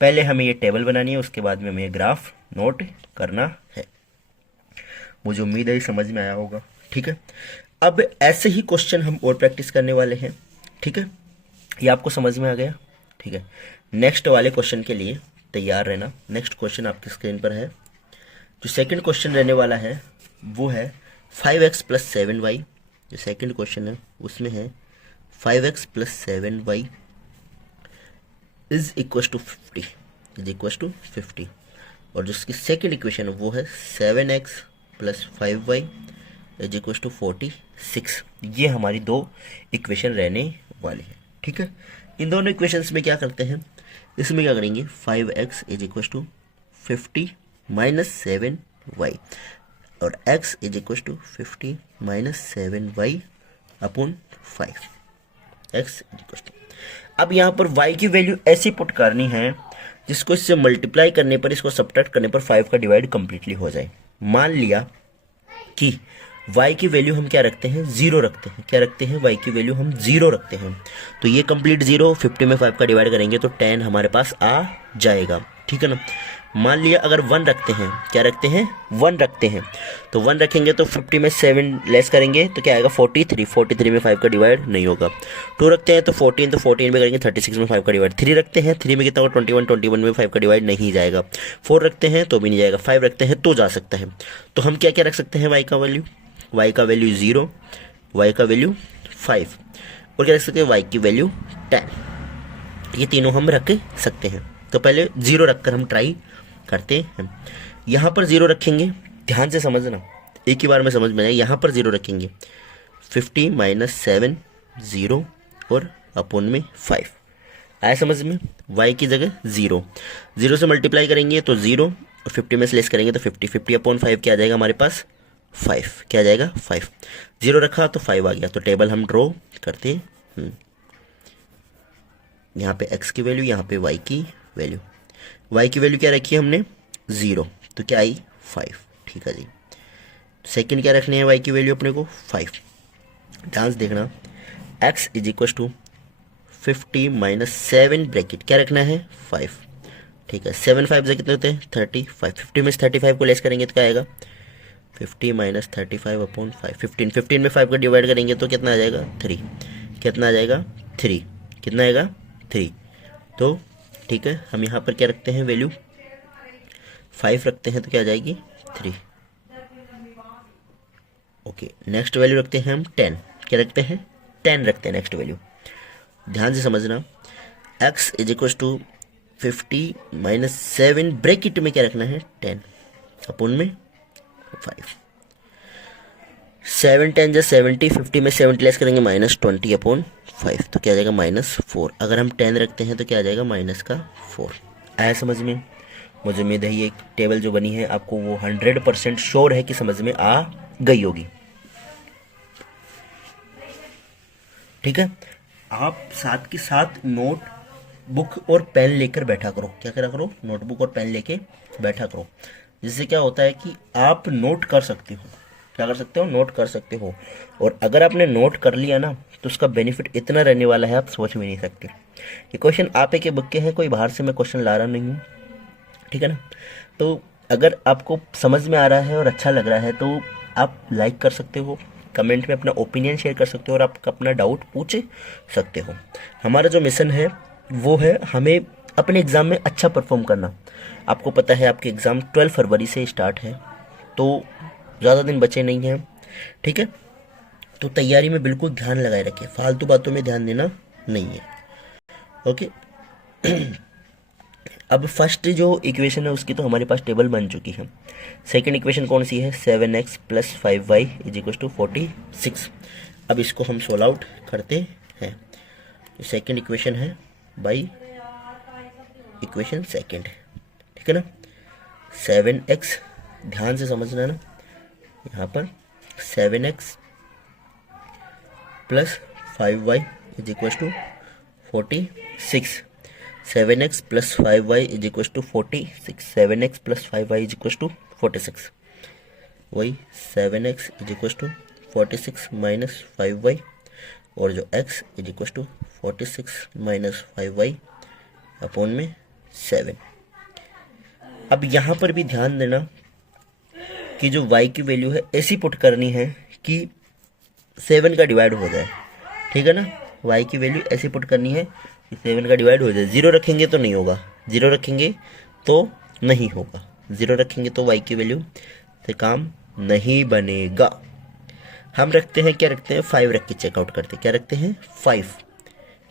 पहले हमें ये टेबल बनानी है, उसके बाद में हमें ये ग्राफ नोट करना है। मुझे उम्मीद है ये समझ में आया होगा। ठीक है, अब ऐसे ही क्वेश्चन हम और प्रैक्टिस करने वाले हैं। ठीक है, ये आपको समझ में आ गया। ठीक है, नेक्स्ट वाले क्वेश्चन के लिए तैयार रहना। नेक्स्ट क्वेश्चन आपकी स्क्रीन पर है। जो सेकंड क्वेश्चन रहने वाला है वो है 5x प्लस 7y। जो सेकंड क्वेश्चन है उसमें है 5x plus 7y is equal to 50, is equal to 50। और जो इसकी सेकंड इक्वेशन है वो है 7x plus 5y is equal to 46। ये हमारी दो इक्वेशन रहने वाली है। ठीक है, इन दोनों इक्वेशंस में क्या करते हैं, इसमें क्या करेंगे 5x is equal to 50 minus 7y और x is equal to 50 minus 7y upon 5 x is equal to. अब यहाँ पर y की वैल्यू ऐसी पुट करनी है जिसको इससे मल्टीप्लाई करने पर, इसको सब्ट्रैक्ट करने पर 5 का डिवाइड कंप्लीटली हो जाए। मान लिया कि y की वैल्यू हम क्या रखते हैं, 0 रखते हैं। क्या रखते हैं, y की वैल्यू हम 0 रखते हैं। तो ये कंप्लीट 0, 50 में 5 का डिवाइड करेंगे तो 10 हमारे पास आ जाएगा। ठीक है ना। मान लिया अगर 1 रखते हैं, क्या रखते हैं, 1 रखते हैं, तो 1 रखेंगे तो 50 में 7 लेस करेंगे तो क्या आएगा 43। 43 में 5 का डिवाइड नहीं होगा। 2 रखते हैं तो 14, तो 14 में करेंगे 36 में 5 का डिवाइड। 3 रखते हैं, 3 में कितना होगा 21, 21 में 5 का डिवाइड नहीं जाएगा। 4 रखते हैं तो भी नहीं जाएगा। 5 रखते हैं तो जा सकता है। तो हम क्या क्या रख सकते हैं, y का वैल्यू, y का वैल्यू 0, y का वैल्यू 5 और क्या रख सकते हैं, y की वैल्यू 10। ये तीनों हम रख सकते हैं। तो पहले 0 रखकर हम ट्राई करते हैं। यहाँ पर 0 रखेंगे, ध्यान से समझना, एक ही बार में समझ में आए। यहाँ पर 0 रखेंगे, 50 माइनस 7 0 और अपोन में 5 आया समझ में। y की जगह 0, 0 से मल्टीप्लाई करेंगे तो 0 और 50 में से लेस करेंगे तो 50, 50 अपॉन 5 क्या आ जाएगा हमारे पास 5, क्या आ जाएगा 5। 0 रखा तो 5 आ गया। तो टेबल हम ड्रॉ करते हैं। यहाँ पे x की वैल्यू, यहाँ पे y की वैल्यू। y की वैल्यू क्या रखी है हमने 0, तो क्या आई 5। ठीक है जी। सेकंड क्या रखनी है y की वैल्यू अपने को 5। ध्यान से देखना, x is equal to 50 minus 7 bracket क्या रखना है 5। ठीक है, 7 5 से कितने होते हैं 35। 50 में से 35 को लेस करेंगे तो क्या आएगा 50 माइनस 35 अपॉन 5। 15 में 5 का डिवाइड करेंगे तो कितना आ जाएगा 3। कितना आ जाएगा 3, कितना आएगा 3। तो ठीक है, हम यहाँ पर क्या रखते हैं वैल्यू 5 रखते हैं तो क्या आ जाएगी 3। ओके, नेक्स्ट वैल्यू रखते हैं हम 10। क्या रखते हैं 10 रखते हैं नेक्स्ट वैल्यू। ध्यान से समझना, x is equal to 50 minus 7 bracket में क्या रखना है 10 अपॉन में 5। 7 10 जो 70, 50 में 70 लेस करेंगे माइनस 20 अपॉन 5 तो क्या आ जाएगा -4। अगर हम 10 रखते हैं तो क्या आ जाएगा माइनस का 4। आया समझ में। मुझे उम्मीद है ये टेबल जो बनी है आपको वो 100% श्योर है कि समझ में आ गई होगी। ठीक है, आप साथ के साथ नोट बुक और पेन लेकर बैठा करो। क्या करा करो, नोटबुक और पेन लेके बैठा करो, जिससे क्या होता है कि आप नोट कर सकते हो। क्या कर सकते हो, नोट कर सकते हो। और अगर आपने नोट कर लिया ना तो उसका बेनिफिट इतना रहने वाला है आप सोच भी नहीं सकते। ये क्वेश्चन आप के बुक के हैं, कोई बाहर से मैं क्वेश्चन ला रहा नहीं हूँ। ठीक है ना। तो अगर आपको समझ में आ रहा है और अच्छा लग रहा है तो आप लाइक कर सकते हो, कमेंट में अपना ओपिनियन शेयर कर सकते हो और आप अपना डाउट पूछ सकते हो। हमारा जो मिशन है वो है हमें अपने एग्ज़ाम में अच्छा परफॉर्म करना। आपको पता है आपके एग्ज़ाम 12 फरवरी से स्टार्ट है, तो ज़्यादा दिन बचे नहीं हैं। ठीक है, तो तैयारी में बिल्कुल ध्यान लगाए रखें, फालतू बातों में ध्यान देना नहीं है। ओके। अब फर्स्ट जो इक्वेशन है उसकी तो हमारे पास टेबल बन चुकी है। सेकंड इक्वेशन कौन सी है 7x plus 5y is equal to 46। अब इसको हम सोल्व आउट करते हैं। सेकंड इक्वेशन है बाई इक्वेशन सेकंड। ठीक है ना। 7x, ध्यान से समझना ना, यहाँ पर 7x plus 5y is equal to 46। 7x plus 5y is equal to 46। 7x plus 5y is equal to 46। वही 7x is equal to 46 minus 5y और जो x is equal to 46 minus 5y upon में 7। अब यहाँ पर भी ध्यान देना कि जो y की वैल्यू है ऐसी पुट करनी है कि 7 का डिवाइड हो जाए, ठीक है ना। y की वैल्यू ऐसी पुट करनी है कि 7 का डिवाइड हो जाए। 0 रखेंगे तो नहीं होगा, 0 रखेंगे तो नहीं होगा, 0 रखेंगे तो y की वैल्यू से काम नहीं बनेगा। हम रखते हैं, क्या रखते हैं, 5 रख के चेकआउट करते हैं। क्या रखते हैं, 5।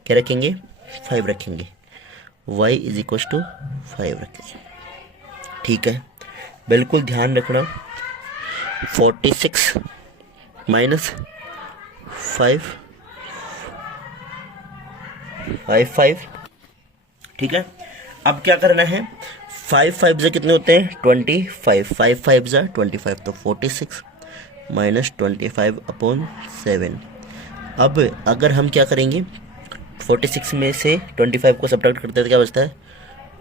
क्या रखेंगे, 5 रखेंगे। y इज इक्वल टू 5 रखेंगे, ठीक है। बिल्कुल ध्यान रखना, 46 माइनस 5 5, ठीक है। अब क्या करना है, 5 5 से कितने होते हैं, 25, 5 5 से 25, तो 46 माइनस 25 अपॉन 7। अब अगर हम क्या करेंगे, 46 में से 25 को सब्ट्रैक्ट करते हैं तो क्या बचता है,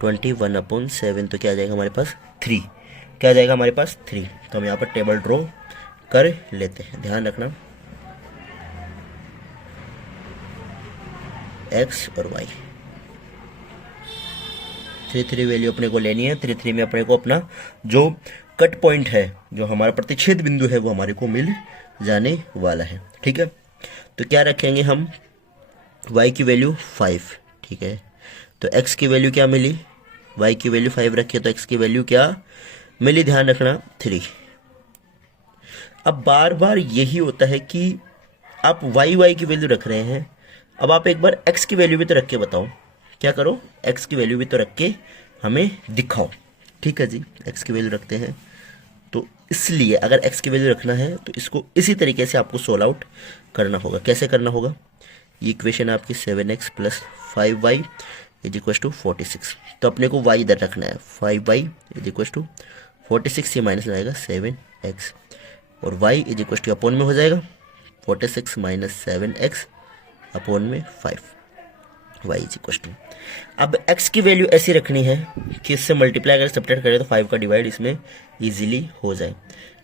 21 अपॉन 7, तो क्या आ जाएगा हमारे पास 3। क्या आ जाएगा हमारे पास 3। तो हम यहाँ पर टेबल ड्रॉ कर लेते हैं। ध्यान रखना x और y, 3 वैल्यू अपने को लेनी है। 3 में अपने को अपना जो कट पॉइंट है, जो हमारा प्रतिच्छेद बिंदु है, वो हमारे को मिल जाने वाला है, ठीक है। तो क्या रखेंगे हम, y की वैल्यू 5, ठीक है। तो x की वैल्यू क्या मिली, y की वैल्यू 5 रखी, तो x की वैल्यू क्या मिली, ध्यान रखना 3। अब बार बार यही होता है कि आप y की वैल्यू रख रहे हैं, अब आप एक बार x की वैल्यू भी तो रख के बताओ। क्या करो, x की वैल्यू भी तो रख के हमें दिखाओ, ठीक है जी। x की वैल्यू रखते हैं, तो इसलिए अगर x की वैल्यू रखना है तो इसको इसी तरीके से आपको सोल्व आउट करना होगा। कैसे करना होगा, ये इक्वेशन आपकी 7x plus 5y is equal to 46। तो अपने को y इधर रखना है, 5y इज इक्वल टू 46, ये माइनस लगाएगा 7x, और y is equal two upon में हो जाएगा 46 माइनस 7x अपॉन में 5, y इज इक्वल टू। अब x की वैल्यू ऐसी रखनी है कि इससे मल्टीप्लाई अगर सब्ट्रैक्ट करें तो 5 का डिवाइड इसमें इजीली हो जाए।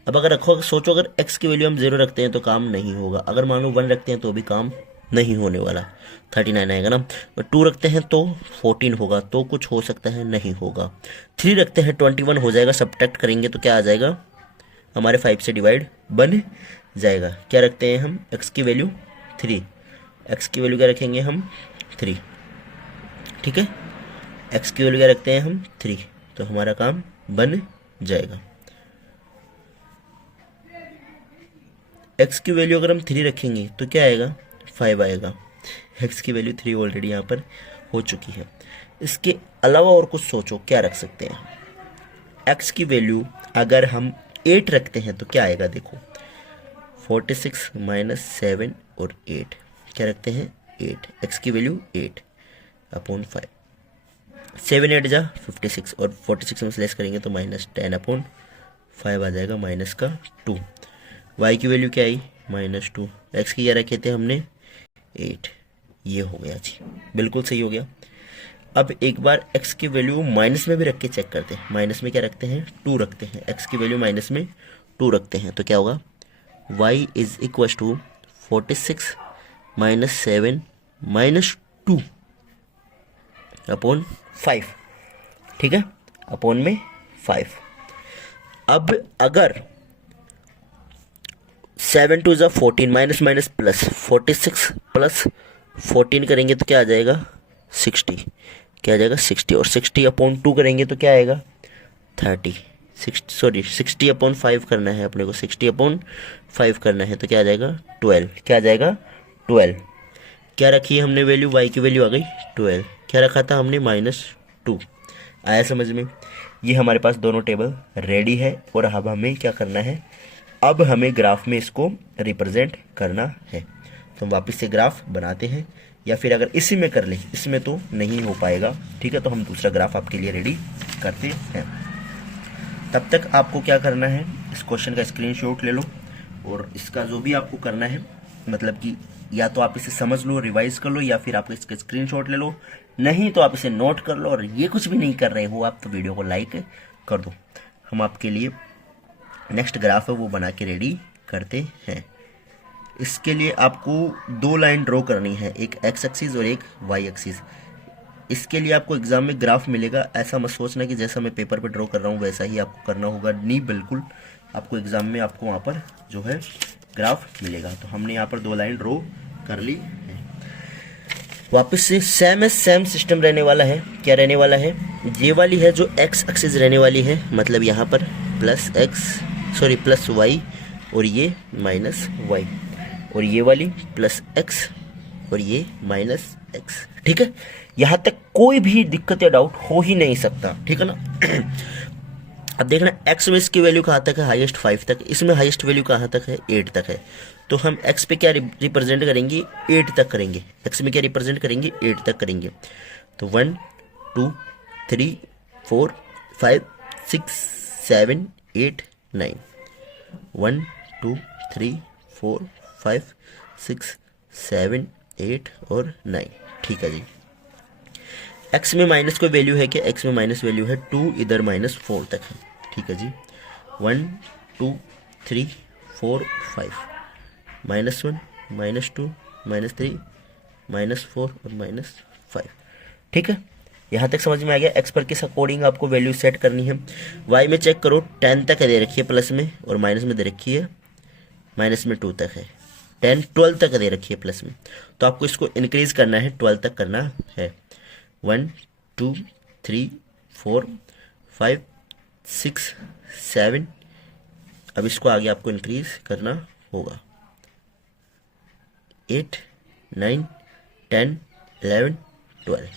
अब अगर रखो, सोचो अगर x की वैल्यू हम 0 रखते हैं तो काम नहीं होगा, अगर मान लो 1 रखते हैं तो भी काम नहीं होने वाला, 39 आएगा ना। 2 रखते हैं तो 14 होगा, तो कुछ हो सकता है, नहीं होगा। 3 रखते हैं 21 हो जाएगा, सब्ट्रैक्ट करेंगे तो क्या आ जाएगा, हमारे 5 से डिवाइड बन जाएगा। क्या रखते हैं हम, x की वैल्यू 3, x की वैल्यू क्या रखेंगे हम 3, ठीक है। x की वैल्यू क्या रखते हैं हम 3, तो हमारा काम बन जाएगा। x की वैल्यू अगर हम 3 रखेंगे तो क्या आएगा, 5 आएगा। x की वैल्यू 3 ऑलरेडी यहाँ पर हो चुकी है। इसके अलावा और कुछ सोचो, क्या रख सकते हैं। x की वैल्यू अगर हम 8 रखते हैं तो क्या आएगा, देखो 46 माइनस 7 और 8, क्या रखते हैं 8, x की वैल्यू 8 अपॉन 5, 7 8 जा 56, और 46 में से लेस करेंगे तो माइनस 10 अपॉन 5 आ जाएगा, माइनस का 2। y की वैल्यू क्या आई, माइनस 2, x की क्या रखे थे हमने 8, ये हो गया जी, बिल्कुल सही हो गया। अब एक बार x की वैल्यू माइनस में भी रख के चेक करते हैं। माइनस में क्या रखते हैं, 2 रखते हैं, x की वैल्यू माइनस में 2 रखते हैं, तो क्या होगा, y is equal to 46 minus 7 minus 2 upon 5, ठीक है, अपॉन में 5। अब अगर 7 2 जा 14, माइनस माइनस प्लस, 46 प्लस 14 करेंगे तो क्या आ जाएगा 60, क्या आ जाएगा 60, और 60 अपॉन 2 करेंगे तो क्या आएगा 30, 60 अपॉन 5 करना है अपने को, 60 अपॉन 5 करना है तो क्या आ जाएगा 12, क्या आ जाएगा 12। क्या रखी है हमने वैल्यू, y की वैल्यू आ गई 12, क्या रखा था हमने -2, आया समझ में। ये हमारे पास दोनों टेबल रेडी है, और अब हमें क्या करना है, अब हमें ग्राफ में इसको रिप्रेजेंट करना है। तो हम वापस से ग्राफ बनाते हैं, या फिर अगर इसी में कर लें, इसमें तो नहीं हो पाएगा, ठीक है, तो हम दूसरा ग्राफ आपके लिए रेडी करते हैं। तब तक आपको क्या करना है, इस क्वेश्चन का स्क्रीनशॉट ले लो, और इसका जो भी आपको करना है, मतलब कि या तो आप इसे समझ लो, रिवाइज कर लो, या फिर आप इसका स्क्रीनशॉट ले लो, नहीं तो आप इसे नोट कर लो। और ये कुछ भी नहीं कर रहे हो आप तो वीडियो को लाइक कर दो। हम आपके लिए नेक्स्ट ग्राफ है वो बना के रेडी करते हैं। इसके लिए आपको 2 लाइन ड्रॉ करनी है, एक x एक्सिस और एक y एक्सिस। इसके लिए आपको एग्जाम में ग्राफ मिलेगा, ऐसा मत सोचना कि जैसा मैं पेपर पे ड्रॉ कर रहा हूँ वैसा ही आपको करना होगा, नहीं, बिल्कुल आपको एग्जाम में आपको वहाँ पर जो है ग्राफ मिलेगा। तो हमने यहाँ पर 2 लाइन ड्रॉ कर ली है। वापस से सेम सिस्टम रहने वाला है। क्या रहने वाला है? ये वाली है जो एक्स एक्सिस रहने वाली है, मतलब यहाँ पर प्लस वाई और ये माइनस वाई, और ये वाली प्लस एक्स और ये माइनस एक्स। ठीक है, यहाँ तक कोई भी दिक्कत या डाउट हो ही नहीं सकता, ठीक है ना। अब देखना एक्स में इसकी वैल्यू कहाँ तक है? हाईएस्ट 5 तक। इसमें हाईएस्ट वैल्यू कहाँ तक है? 8 तक है। तो हम एक्स पे क्या रिप्रेजेंट करेंगे? 8 तक करेंगे। एक्स में क्या रिप्रेजेंट करेंगे? 8 तक करेंगे। तो 1 2 3 4 5 6 7 8 9, 1 2 3 4 5 6 7 8 और 9। ठीक है जी। एक्स में माइनस कोई वैल्यू है क्या? एक्स में माइनस वैल्यू है 2, इधर -4 तक है। ठीक है जी। 1 2 3 4 5, -1 -2 -3 -4 और -5। ठीक है, यहाँ तक समझ में आ गया। एक्स पर किस अकॉर्डिंग आपको वैल्यू सेट करनी है। वाई में चेक करो, 10 तक दे रखी है प्लस में, और माइनस में दे रखी है माइनस में 2 तक है। 10 12 तक दे रखी है प्लस में, तो आपको इसको इंक्रीज करना है, 12 तक करना है। 1 2 3 4 5 6 7, अब इसको आगे आपको इंक्रीज करना होगा। 8 9 10 11 12,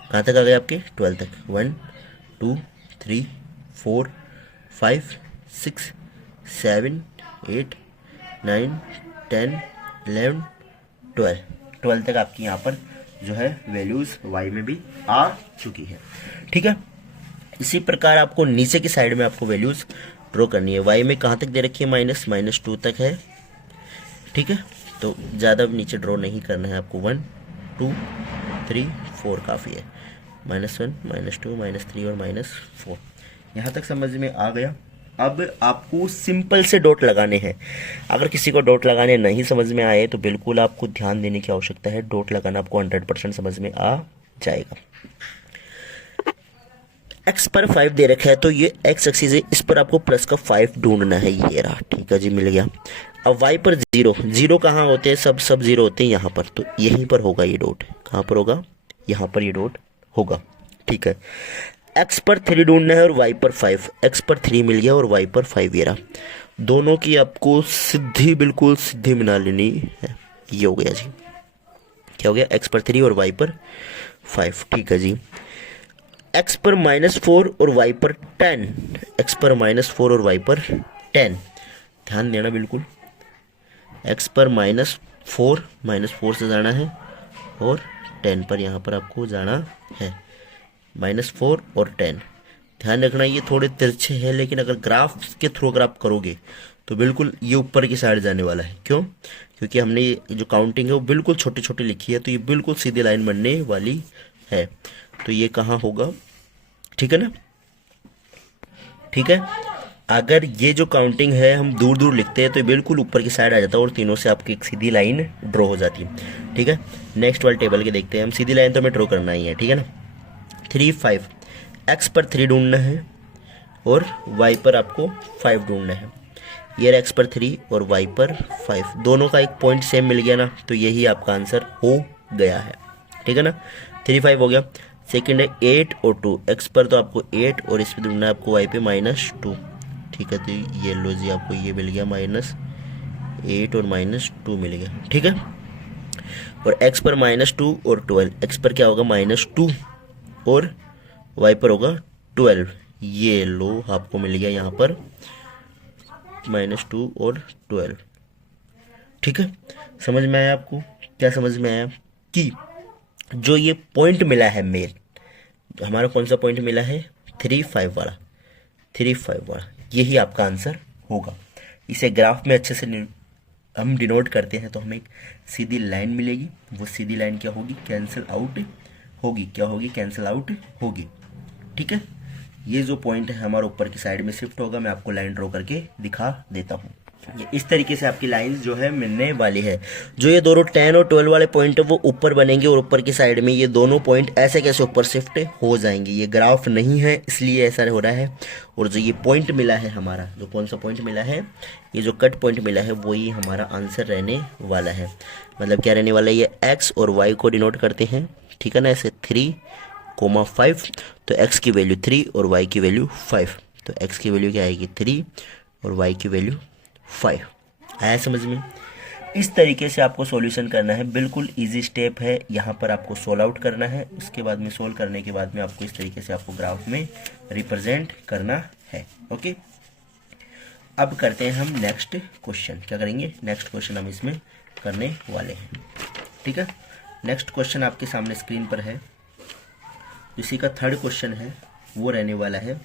कहाँ तक आ गए आपके? 12 तक। 1 2 3 4 5 6 7 8 9 10 11 12, 12 तक आपकी यहाँ पर जो है वैल्यूज वाई में भी आ चुकी है। ठीक है, इसी प्रकार आपको नीचे की साइड में आपको वैल्यूज ड्रॉ करनी है। वाई में कहाँ तक दे रखी है? -2 तक है। ठीक है, तो ज़्यादा नीचे ड्रॉ नहीं करना है आपको। 1 2 3 4 काफ़ी है। -1 -2 -3 और -4, यहाँ तक समझ में आ गया। अब आपको सिंपल से डॉट लगाने हैं। अगर किसी को डॉट लगाने नहीं समझ में आए तो बिल्कुल आपको ध्यान देने की आवश्यकता है। डॉट लगाना आपको 100% समझ में आ जाएगा। एक्स पर 5 दे रखा है, तो ये एक्स एक्सिस है, इस पर आपको प्लस का 5 ढूंढना है। ये रहा, ठीक है जी, मिल गया। अब वाई पर 0 कहाँ होते हैं? सब 0 होते हैं यहाँ पर, तो यहीं पर होगा ये डॉट। कहाँ पर होगा? यहाँ पर ये डॉट होगा। ठीक है, एक्स पर 3 ढूंढना है और वाई पर 5। एक्स पर 3 मिल गया और वाई पर 5, ये रहा। दोनों की आपको सीधी, बिल्कुल सीधी मिला लेनी है। ये हो गया जी। क्या हो गया? एक्स पर 3 और वाई पर 5। ठीक है जी। एक्स पर -4 और वाई पर 10। एक्स पर -4 और वाई पर 10, ध्यान देना बिल्कुल। एक्स पर -4 से जाना है और 10 पर यहाँ पर आपको जाना है। -4 और 10, ध्यान रखना ये थोड़े तिरछे हैं, लेकिन अगर ग्राफ के थ्रू अगर आप करोगे तो बिल्कुल ये ऊपर की साइड जाने वाला है। क्यों? क्योंकि हमने ये जो काउंटिंग है वो बिल्कुल छोटी छोटी लिखी है, तो ये बिल्कुल सीधी लाइन बनने वाली है। तो ये कहाँ होगा? ठीक है ना? ठीक है, अगर ये जो काउंटिंग है हम दूर दूर लिखते हैं तो ये बिल्कुल ऊपर की साइड आ जाता है और तीनों से आपकी एक सीधी लाइन ड्रॉ हो जाती है। ठीक है, नेक्स्ट वाले टेबल के देखते हैं हम। सीधी लाइन तो हमें ड्रॉ करना ही है, ठीक है ना। 3 5, एक्स पर 3 ढूंढना है और वाई पर आपको 5 ढूंढना है। ये एक्स पर 3 और वाई पर 5, दोनों का एक पॉइंट सेम मिल गया ना, तो यही आपका आंसर हो गया है। ठीक है ना, 3 5 हो गया। सेकंड है 8 और 2। एक्स पर तो आपको 8 और इस पर ढूंढना है आपको वाई पे -2। ठीक है, तो ये लो जी, आपको ये मिल गया -8 और -2 मिल गया। ठीक है, और एक्स पर -2 और 12। एक्स पर क्या होगा? -2 और वाई पर होगा 12। ये लो, आपको मिल गया यहाँ पर -2 और 12। ठीक है, समझ में आया आपको? क्या समझ में आया? कि जो ये पॉइंट मिला है मेल, हमारा कौन सा पॉइंट मिला है? 3 5 वाला, 3 5 वाला, यही आपका आंसर होगा। इसे ग्राफ में अच्छे से हम डिनोट करते हैं तो हमें एक सीधी लाइन मिलेगी। वो सीधी लाइन क्या होगी? कैंसिल आउट होगी। क्या होगी? कैंसिल आउट होगी। ठीक है, ये जो पॉइंट है हमारा ऊपर की साइड में शिफ्ट होगा। मैं आपको लाइन ड्रॉ करके दिखा देता हूँ। ये इस तरीके से आपकी लाइंस जो है मिलने वाली है। जो ये दोनों 10 और 12 वाले पॉइंट है वो ऊपर बनेंगे और ऊपर की साइड में ये दोनों पॉइंट ऐसे कैसे ऊपर शिफ्ट हो जाएंगे। ये ग्राफ नहीं है इसलिए ऐसा हो रहा है। और जो ये पॉइंट मिला है हमारा, जो कौन सा पॉइंट मिला है, ये जो कट पॉइंट मिला है वही हमारा आंसर रहने वाला है। मतलब क्या रहने वाला है, ये एक्स और वाई को डिनोट करते हैं, ठीक है ना, ऐसे 3,5। तो एक्स की वैल्यू 3 और वाई की वैल्यू 5। तो एक्स की वैल्यू क्या आएगी 3 और वाई की वैल्यू 5। आया समझ में। इस तरीके से आपको सॉल्यूशन करना है, बिल्कुल इजी स्टेप है। यहाँ पर आपको सोल्व आउट करना है, उसके बाद में सोल्व करने के बाद में आपको इस तरीके से आपको ग्राफ में रिप्रेजेंट करना है। ओके, अब करते हैं हम नेक्स्ट क्वेश्चन। क्या करेंगे, नेक्स्ट क्वेश्चन हम इसमें करने वाले हैं, ठीक है। नेक्स्ट क्वेश्चन आपके सामने स्क्रीन पर है, इसी का थर्ड क्वेश्चन है, वो रहने वाला है।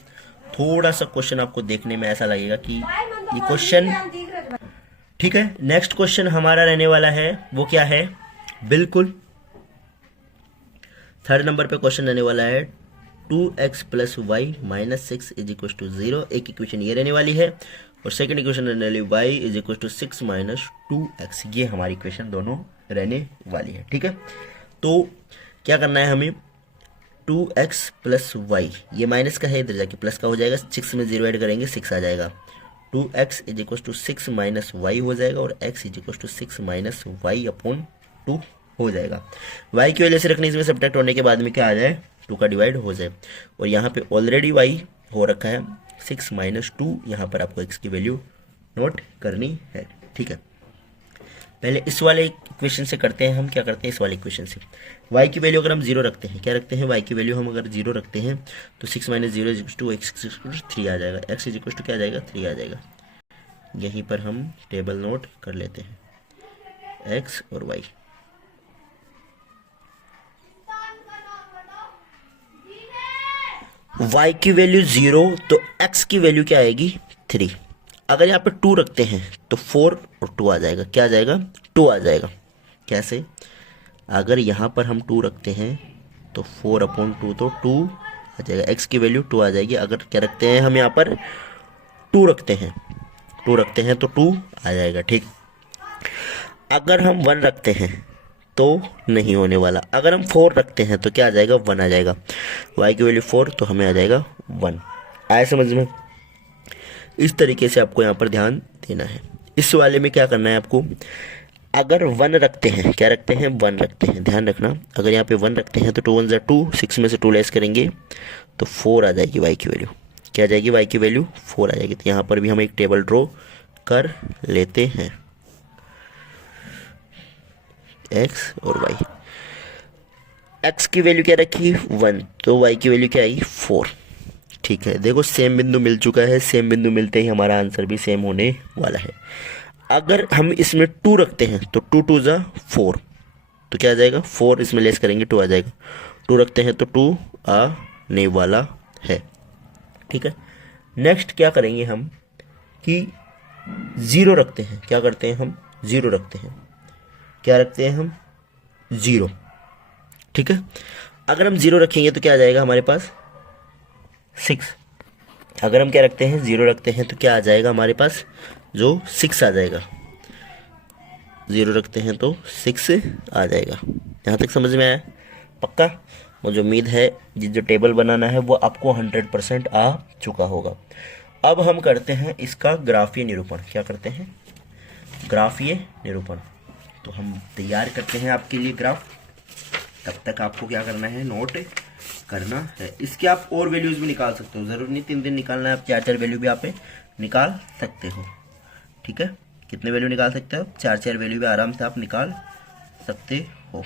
थोड़ा सा क्वेश्चन आपको देखने में ऐसा लगेगा कि ये क्वेश्चन, ठीक है। नेक्स्ट क्वेश्चन हमारा रहने वाला है वो क्या है, बिल्कुल थर्ड नंबर पे क्वेश्चन रहने वाला है 2x + y - 6 = 0। एक इक्वेशन ये रहने वाली है और सेकंड इक्वेशन रहने वाली y = 6 - 2x। ये हमारी इक्वेशन दोनों रहने वाली है, ठीक है। तो क्या करना है हमें, 2x + y, ये माइनस का है, इधर जाके प्लस का हो जाएगा, 6 में 0 ऐड करेंगे 6 आ जाएगा। 2x = 6 - y हो जाएगा और x = 6 - y/2 हो जाएगा। y की वजह से रखनी, इसमें सब्ट्रैक्ट होने के बाद में क्या आ जाए, 2 का डिवाइड हो जाए। और यहाँ पे ऑलरेडी y हो रखा है 6 - 2, यहाँ पर आपको x की वैल्यू नोट करनी है, ठीक है। पहले इस वाले इक्वेशन से करते हैं हम, क्या करते हैं इस वाले इक्वेशन से, y की वैल्यू अगर हम 0 रखते हैं, क्या रखते हैं, y की वैल्यू हम अगर 0 रखते हैं तो 6 - 0 = x = 3 आ जाएगा, x = क्या आ जाएगा 3 आ जाएगा। यहीं पर हम टेबल नोट कर लेते हैं, x और y। y की वैल्यू 0 तो x की वैल्यू क्या आएगी 3। अगर यहाँ पे 2 रखते हैं तो 4 और 2 आ जाएगा, क्या आ जाएगा 2 आ जाएगा। कैसे, अगर यहाँ पर हम 2 रखते हैं तो 4/2 तो 2 आ जाएगा, x की वैल्यू 2 आ जाएगी। अगर क्या रखते हैं हम यहाँ पर 2 रखते हैं तो 2 आ जाएगा, ठीक। अगर हम 1 रखते हैं तो नहीं होने वाला, अगर हम 4 रखते हैं तो क्या आ जाएगा 1 आ जाएगा। y की वैल्यू 4 तो हमें आ जाएगा 1। आया समझ में। इस तरीके से आपको यहाँ पर ध्यान देना है। इस वाले में क्या करना है आपको, अगर 1 रखते हैं, क्या रखते हैं 1 रखते हैं, ध्यान रखना, अगर यहाँ पे 1 रखते हैं तो 2 × 1 = 2, 6 में से 2 लेस करेंगे तो 4 आ जाएगी y की वैल्यू। क्या आ जाएगी, y की वैल्यू 4 आ जाएगी। तो यहाँ पर भी हम एक टेबल ड्रॉ कर लेते हैं, x और y। x की वैल्यू क्या रखी 1, तो y की वैल्यू क्या आई 4, ठीक है। देखो सेम बिंदु मिल चुका है, सेम बिंदु मिलते ही हमारा आंसर भी सेम होने वाला है। अगर हम इसमें 2 रखते हैं तो 2 × 2 = 4, तो क्या आ जाएगा 4 इसमें लेस करेंगे 2 आ जाएगा। 2 रखते हैं तो 2 आने वाला है, ठीक है। नेक्स्ट क्या करेंगे हम कि 0 रखते हैं, क्या करते हैं हम 0 रखते हैं, क्या रखते हैं हम 0, ठीक है। अगर हम 0 रखेंगे तो क्या आ जाएगा हमारे पास 6। अगर हम क्या रखते हैं 0 रखते हैं तो क्या आ जाएगा हमारे पास, जो 6 आ जाएगा। 0 रखते हैं तो 6 आ जाएगा। यहाँ तक समझ में आया पक्का। मुझे उम्मीद है जो टेबल बनाना है वो आपको 100% आ चुका होगा। अब हम करते हैं इसका ग्राफीय निरूपण। क्या करते हैं, ग्राफीय निरूपण। तो हम तैयार करते हैं आपके लिए ग्राफ। तब तक आपको क्या करना है, नोट करना है। इसके आप और वैल्यूज भी निकाल सकते हो, जरूर नहीं 3 निकालना है, आप 4 वैल्यू भी आप निकाल सकते हो, ठीक है। कितने वैल्यू निकाल सकते हो, 4 वैल्यू भी आराम से आप निकाल सकते हो।